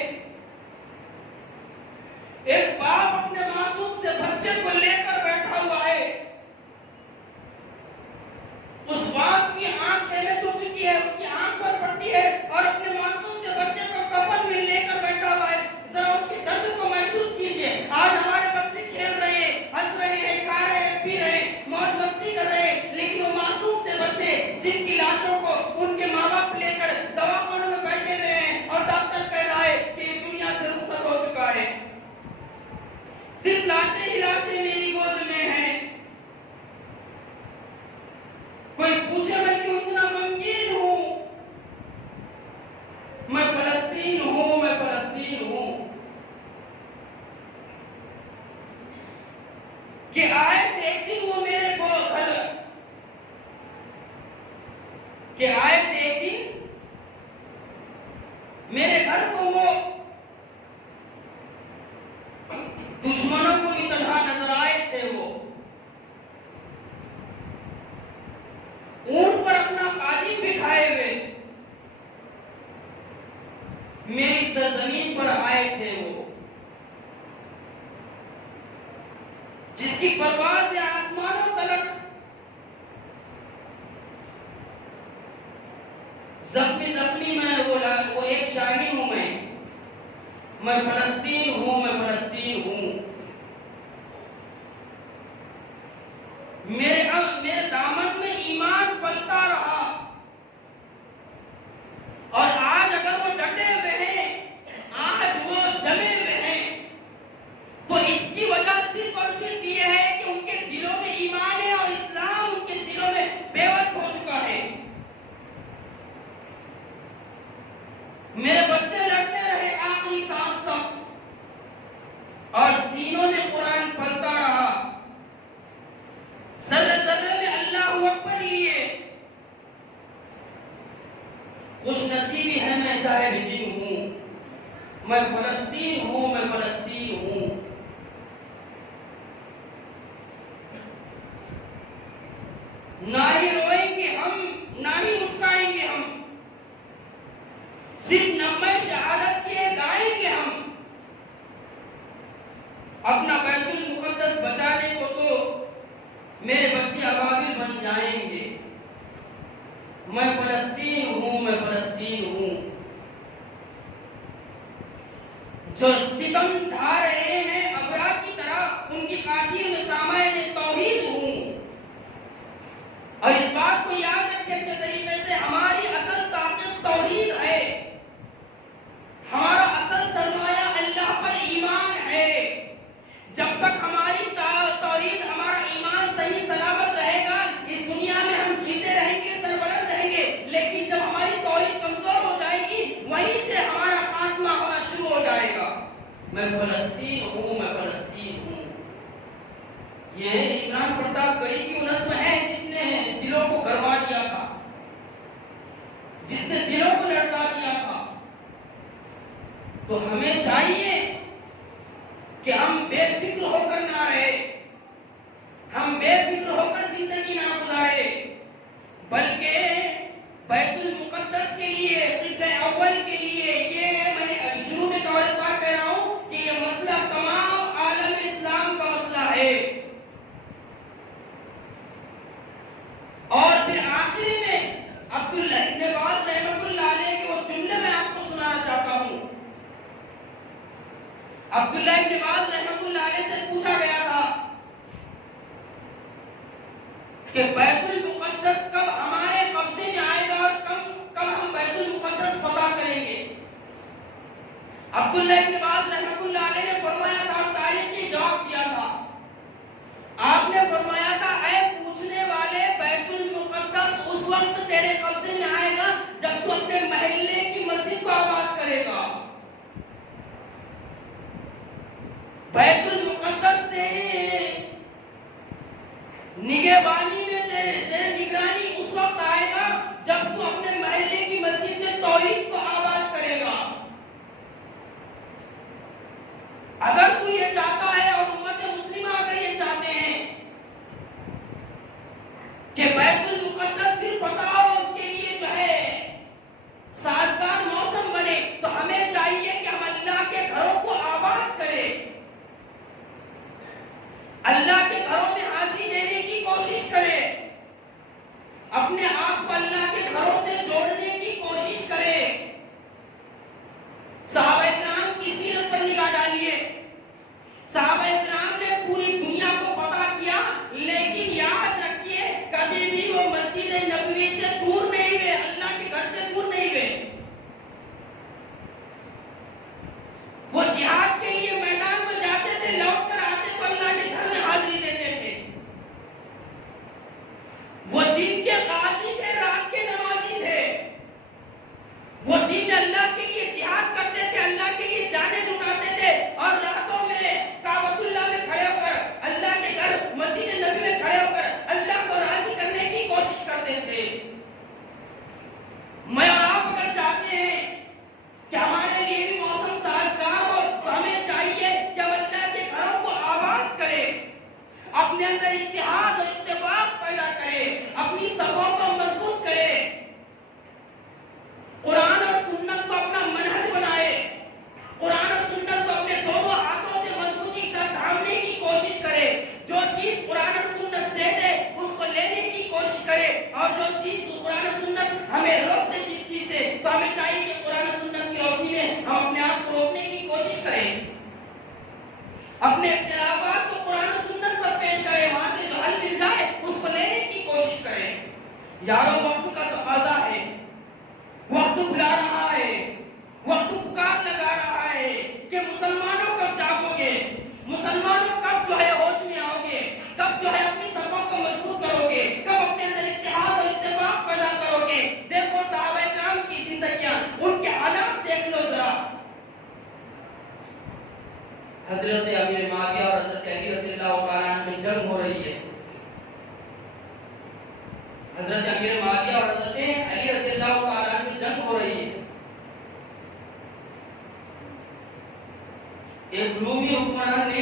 एक बाप अपने मासूम से बच्चे को लेकर बैठा हुआ है, उस बाप की आंख डैमेज हो चुकी है, उसकी आंख पर पट्टी है और अपने मासूम से बच्चे को कफन में लेकर बैठा हुआ है। जरा उसके दर्द को महसूस कीजिए। आज हमारे बच्चे खेल रहे हैं, हंस रहे हैं, खा रहे हैं, पी रहे हैं, मौज मस्ती कर रहे हैं, लेकिन वो मासूम से बच्चे जिनकी लाशों को उनके माँ बाप लेकर दवाखानों में बैठे हुए हैं और डॉक्टर कह रहा है कि ये दुनिया से रुखसत हो चुका है, सिर्फ लाशें ही लाशें मेरी गोद में हैं। कोई पूछे मैं क्यों इतना गमगीन हूं, मैं फलस्तीन हूं, मैं फलस्तीन हूं। कि आए थे एक दिन वो मेरे को घर, कि आए थे एक दिन मेरे घर को, वो दुश्मनों को भी तन्हा नजर आए थे। वो ऊंट पर अपना कादिम बिठाए हुए मेरी सरजमीन पर आए थे, वो जिसकी परवाज़ है आसमानों तलक, जख्मी जख्मी मैं वो एक शाहीन हूं, मैं फलस्तीन हूं, मैं फलस्तीन हूं। मेरे दामन में ईमान पलता रहा, और आज अगर वो डटे हुए हैं, आज वो जमे हुए हैं, तो इसकी वजह सिर्फ और सिर्फ ये है कि उनके दिलों में ईमान है और इस्लाम उनके दिलों में बेबस हो चुका है। मेरे बच्चे लड़ते रहे आखिरी सांस तक, फलस्तीन हूं, मैं फलस्तीन हूं। ना ही रोएंगे हम, ना ही मुस्काएंगे हम, सिर्फ नग़्मे शहादत के गाएंगे हम। अपना बैतुल मुक़द्दस बचाने को तो मेरे बच्चे अबाबिल बन जाएंगे। मैं फलस्तीन हूं, मैं फलस्तीन हूं। जो सितम ढा रहे हैं अबरार की तरह, उनकी खातिर में सामाए तौहीद हूं। और इस बात को याद रखें अच्छे तरीके से, हमारी असल ताकत तौहीद है। हमारा असल सरमाया अल्लाह पर ईमान है। जब तक हमारी तौहीद, हमारा ईमान सही सलामत रहेगा, इस दुनिया में हम जीते रहेंगे, सरबलंद रहेंगे। लेकिन जब हमारी तौहीद कमजोर हो जाएगी, वहीं से हमारा खात्मा होना शुरू हो जाएगा। मैं फलस्तीन हूं, मैं फलस्तीन हूं। ये इमरान प्रतापगढ़ी की नज़्म है जिसने दिलों को गरमा दिया था, जिसने दिलों को लड़का दिया था। तो हमें चाहिए कि हम बेफिक्र होकर ना रहे, हम बेफिक्र होकर जिंदगी ना गुजारे, बल्कि बैतुल मुक़द्दस के लिए, क़िब्ला अव्वल के लिए, ये मैंने शुरू में तौर पर कह रहा हूं कि ये मसला तमाम आलम इस्लाम का मसला है। और फिर आखिरी में अब्दुल्ला इब्न बाज रहमतुल्लाह अलैह के वो जुमले मैं आपको सुनाना चाहता हूं। अब्दुल्ला इब्न बाज रहमतुल्लाह अलैह से पूछा गया था कि बैतुल मुक़द्दस कब हमारे कब्जे में आएगा और कब हम बैतुल मुक़द्दस फतह करेंगे। अब्दुल्ला इब्न बाज रहमतुल्लाह अलैह ने फरमाया था, तारीखी जवाब दिया था। आपने फरमाया था, ऐ पूछने वाले, बैतुल मुक़द्दस उस वक्त तेरे कब्जे में आएगा जब तू अपने महल्ले की मस्जिद को आबाद करेगा। बैतुल मुक़द्दस तेरे निगहबानी में, तेरे निगरानी उस वक्त आएगा जब तू अपने महल्ले की मस्जिद में तौहीद को आबाद करेगा। अगर तू ये चाहता है और उम्मत मुस्लिमा अगर ये चाहते हैं कि बैतुल मुक़द्दस फिर फतह हो, उसके लिए जो है साजगार मौसम बने, तो हमें चाहिए कि हम अल्लाह के घरों को आबाद करें, अल्लाह के घरों में हाजिरी देने की कोशिश करें, अपने आप को अल्लाह के घरों से जोड़ने की कोशिश करें। सहाबाए किराम की सीरत पर निगाह डालिए। सहाबाए किराम ने पूरी दुनिया को फतह किया, लेकिन याद रखिए कभी भी वो मस्जिद नबवी से दूर नहीं हुए, अल्लाह के घर से दूर नहीं हुए। वो जिहाद के लिए मैदान में जाते थे, लौट कर आते तो अल्लाह के घर में हाजिरी देते थे। वो दिन के गाजी थे, रात के नमाजी थे। वो दिन अल्लाह के लिए जिहाद करते थे, अल्लाह के लिए जाने लुटाते थे, और रातों में काबतुल्लाह में खड़े होकर, अल्लाह के घर मस्जिद नबी में खड़े होकर अल्लाह को राजी करने की कोशिश करते थे। मैं और आप अगर चाहते हैं कि हमारे लिए भी मौसम साजगार हो, तो हमें चाहिए कि हम अल्लाह के घरों को आबाद करें, अपने अंदर इत्तेहाद और इत्तेफाक पैदा करें, अपनी सफ़ों को मजबूत करें, कुरान और सुन्नत को अपना मनहज बनाए, कुरान और सुन्नत को अपने दोनों हाथों से मजबूती से थामने की कोशिश करे। जो चीज कुरान और सुन्नत दे दे उसको लेने की कोशिश करे, और जो चीज कुरान और सुन्नत हमें रोक दे जिस चीज से, तो हमें चाहिए कि कुरान और सुन्नत की रोशनी में हम अपने आप को रोकने की कोशिश करें, अपने इख्तिलाफात को कुरान और सुन्नत पर पेश करें, वहां से जो हल मिल जाए उसको लेने की कोशिश करें। यारों, वक्त का तकाजा है, वक्त बुला रहा है, वक्त पुकार लगा रहा है कि मुसलमानों कब जागोगे, मुसलमानों कब जो है होश में आओगे, कब जो है अपनी सफ़ों को मजबूत करोगे, कब अपने अंदर इत्तेहाद और इत्तेफाक पैदा करोगे। देखो सहाबाए किराम की जिंदगियां, उनके हालात देख लो जरा। हजरत अमीर मुआविया और हजरत अली रज़ियल्लाहु ताला अन्हु में जंग हो रही है। हजरत अमीर मुआविया और हजरत अली रज़ियल्लाहु ताला अन्हु में जंग हो रही है। एक रूमी हुक्मरान ने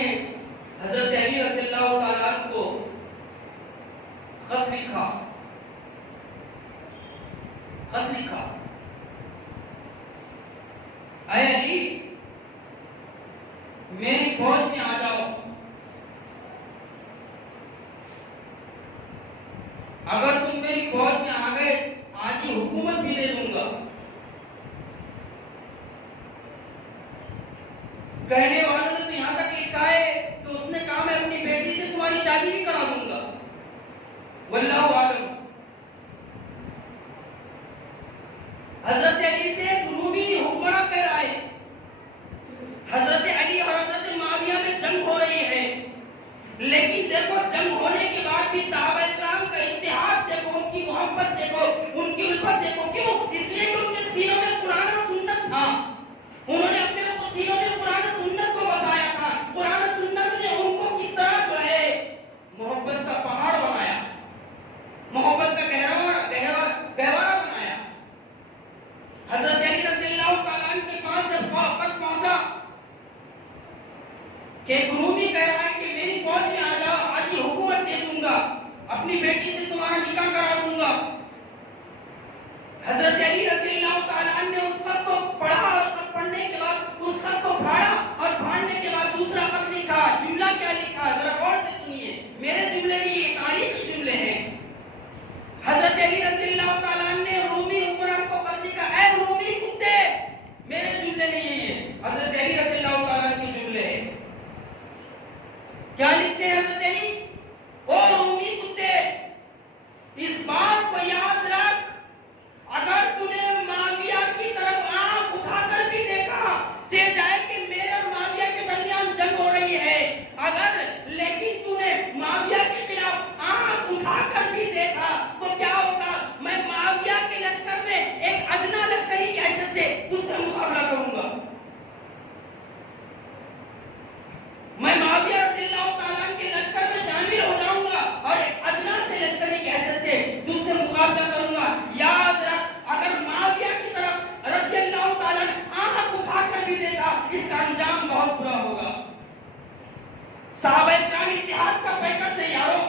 हजरत अली रज़ियल्लाहु ताला को खत लिखा। ऐ अली, मेरी फौज में आ जाओ। अगर तुम मेरी फौज में आ गए, आज ही हुकूमत भी दे दूंगा। कहने वालों ने तो यहां तक लिखा है कि उसने कहा मैं अपनी बेटी से तुम्हारी शादी भी करा दूंगा। वल्लाहु आलम। हजरत अली से एक रूमी हुक्मरान कह रहा है, हजरत अली और हजरत मुआविया में जंग हो रही है, लेकिन देखो जंग होने के बाद भी सहाबा इकराम का इत्तेहाद देखो, उनकी मोहब्बत देखो, उनकी उल्फत देखो। क्यों? इसलिए कि उनके सीनों में कुरान और सुन्नत था। उन्होंने अपने सीनों में कुरान और सुन्नत को बसाया था। कुरान और सुन्नत ने उनको किस तरह जो है मोहब्बत का पहाड़ बनाया, मोहब्बत का गहवारा बनाया। हजरत अली रज़ियल्लाहु ताला अन्हु के पास जब खत पहुंचा कि रूमी कह रहा है कि मेरी फौज में आ जाओ, आज ही हुकूमत दे दूंगा, अपनी बेटी से तुम्हारा निकाह करा दूंगा। हजरत अली रज़ियल्लाहु ताला अन्हु ने उस खत को पढ़ा और पढ़ने के बाद उस खत को फाड़ा और फाड़ने के बाद दूसरा खत लिखा। जुमला क्या लिखा, जरा गौर से सुनिए। मेरे जुमले नहीं, ये तारीखी जुमले हैं। हजरत अली रज़ियल्लाहु ताला अन्हु ने रूमी हुक्मरान को खत लिखा, ऐ रूमी कुत्ते, मेरे जुमले नहीं है, हजरत अली रज़ियल्लाहु ताला अन्हु के जुमले हैं। क्या लिखते हैं हजरत अली? ओ रूमी कुत्ते, इस बात को याद रख, अगर तूने मुआविया की तरफ आंख उठाकर भी देखा, चल जाए कि मेरे और मुआविया के दरमियान जंग हो रही है, अगर लेकिन तूने मुआविया के खिलाफ आंख उठाकर भी देखा तो क्या होगा? मैं मुआविया के लश्कर में एक अदना लश्करी की हैसियत से तुझसे मुकाबला करूंगा। मैं मुआविया रज़ियल्लाहु ताला के लश्कर में शामिल हो जाऊंगा और एक अदना से लश्करी की हैसियत से तुझसे मुकाबला करूंगा। याद रख, अगर मुआविया की तरफ रज़ियल्लाहु ताला ने आंख उठाकर भी देखा, इसका अंजाम बहुत बुरा होगा। सहाबा इकराम इत्तेहाद का पैकर थे यारों।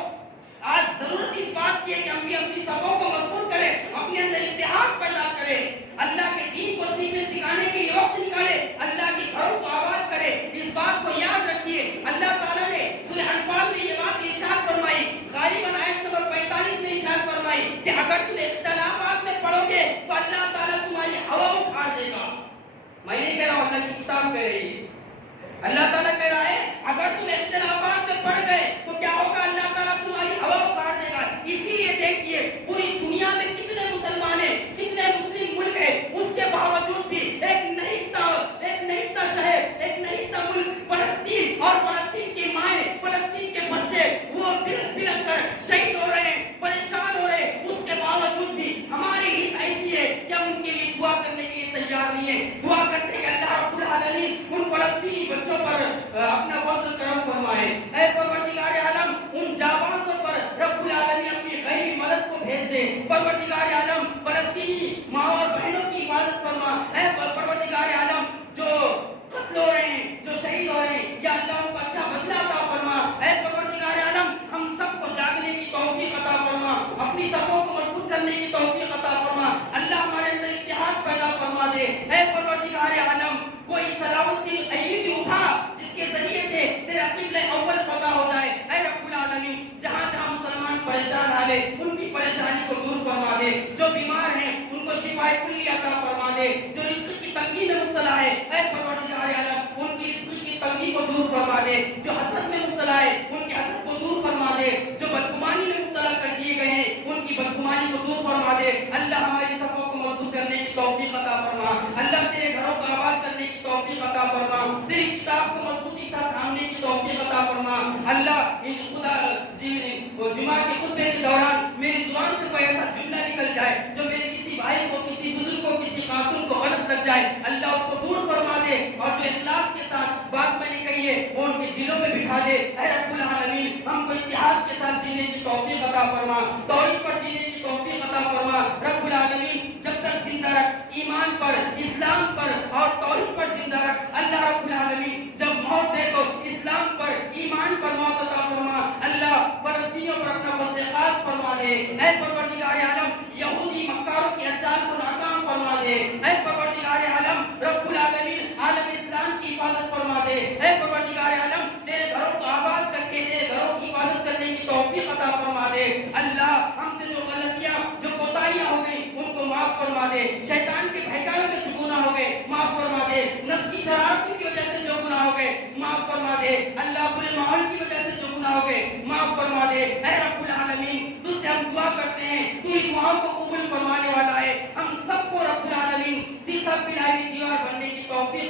आज जरूरत इस बात की है कि हम भी अपनी सबों को मजबूत करें, अपने अंदर इत्तेहाद पैदा करें, अल्लाह के दीन को सीखने सिखाने के लिए वक्त निकाले, अल्लाह के घरों को आबाद करें। इस बात को याद रखिए, अल्लाह ताला ने सूरह अनफाल में ये बात इरशाद फरमाई, गालिबन आयत नंबर 45 में इरशाद फरमाई कि अगर तुम इख्तिलाफात में पढ़ोगे तो अल्लाह ताला तुम्हारी हवा उखाड़ देगा। मैं नहीं कह रहा हूं, अल्लाह की किताब कह रही है। अल्लाह ताला कह रहा है अगर तुम इख्तिलाफात में पड़ गए तो क्या होगा? अल्लाह ताला तुम्हारी हवा उखाड़ देगा। इसीलिए देखिए पूरी दुनिया में कितने मुसलमान हैं, कितने मुस्लिम मुल्क हैं, उसके बावजूद भी एक नहीं था शहर, एक नहीं था मुल्क फलस्तीन, और फलस्तीन की माएं, फलस्तीन के बच्चे वो बिलख कर शहीद हो रहे हैं, परेशान हो रहे हैं। उसके बावजूद भी हमारी हिस्स ऐसी है कि हम उनके लिए दुआ करने के लिए तैयार नहीं है। दुआ करते हैं अल्लाह रब्बुल आलमीन उन फलस्तीनी बच्चों पर अपना फजल करम फरमाए। ऐ परवरदिगार आलम, उन जाबाजों पर रब्बुल आलमीन अपनी गैरी मदद को भेज दे। परवरदिगार आलम, फलस्तीनी माँ और बहनों की हिफाजत फरमा। ऐ परवरदिगार आलम, जो कत्ल हो रहे हैं, जो शहीद हो रहे हैं, या अल्लाह उनको अच्छा बदला अता फरमा। ऐ परवरदिगार आलम, हम सबको जागने की तौफीक अता फरमा, अपनी सबों को मजबूत करने की तौफीक अता फरमा। अल्लाह हमारे अंदर इत्तेहाद पैदा फरमा दे। ऐ परवरदिगार आलम, कोई सलाहुद्दीन अय्यूबी उठा जिसके जरिए से तेरा किबला अव्वल पता हो जाए। ऐ रब्बुल आलमीन, जहां जहां मुसलमान परेशान हाले उनकी परेशानी को दूर फरमा दे। जो बीमार हैं उनको शिफाए कुल्ली अता फरमा दे। जो रिज़्क़ की तंगी में मुब्तला है, ऐ परवरदिगार आलम, उनकी रिज़्क़ की तंगी को दूर फरमा दे। जो हसद में मुब्तला है उनके हसद को दूर फरमा दे। जो बदगुमानी में मुब्तला कर दिए गए हैं उनकी बदगुमानी को दूर फरमा दे। अल्लाह हमारी सबों को मजबूत करने की तौफीक अता फरमा। अल्लाह तेरे घरों को आबाद करने की तौफीक अता फरमा। तेरी किताब को मजबूती से थामने की तौफीक अता फरमा। अल्लाह इन खुदा जुमा के खुतबे के दौरान मेरी जुबान से कोई ऐसा जुमला निकल जाए जो मेरे किसी भाई को, किसी बुजुर्ग को, किसी खातून को गलत लग जाए, अल्लाह उसको दूर फरमा दे। और जो इखलास के साथ बात मैंने कही है वो उनके दिलों में बिठा दे। ऐ रब्बुल आलमीन, हमको इत्तेहाद के साथ जीने की तौफीक अता फरमा, तौहीद पर जीने की तौफीक अता फरमा। रब्बुल आलमीन, जब तक जिंदा रख, ईमान पर, इस्लाम पर और तौहीद पर जिंदा रख। अल्लाह रब्बुल आलमीन, जब ऐ परवरदिगार आलम यहूदी मक्कारों के अचाल को नाकाम फरमा दे। ऐ परवरदिगार आलम रब्बुल आलमीन आलम इस्लाम की हिफाजत फरमा दे। ऐ परवरदिगार आलम तेरे घरों को आबाद करके तेरे घरों की हिफाजत करने की तौफीक अता फरमा दे। अल्लाह हमसे जो गलतियां जो कोताहियां हो गई उनको माफ फरमा दे। शैतान के बहकावे में जो गुनाह हो गए माफ फरमा दे। नफ्स की शरारतों की वजह से जो गुनाह हो गए माफ फरमा दे। अल्लाह बुरे माहौल की वजह से जो गुनाह हो गए माफ फरमा दे। ऐ रब्बुल आलमीन तुझसे हम दुआ करते हैं, तू ही दुआओं को कबूल फरमाने वाला है। हम सबको रब्बुल आलमीन सीसा पिलाई हुई दीवार बनने की तौफीक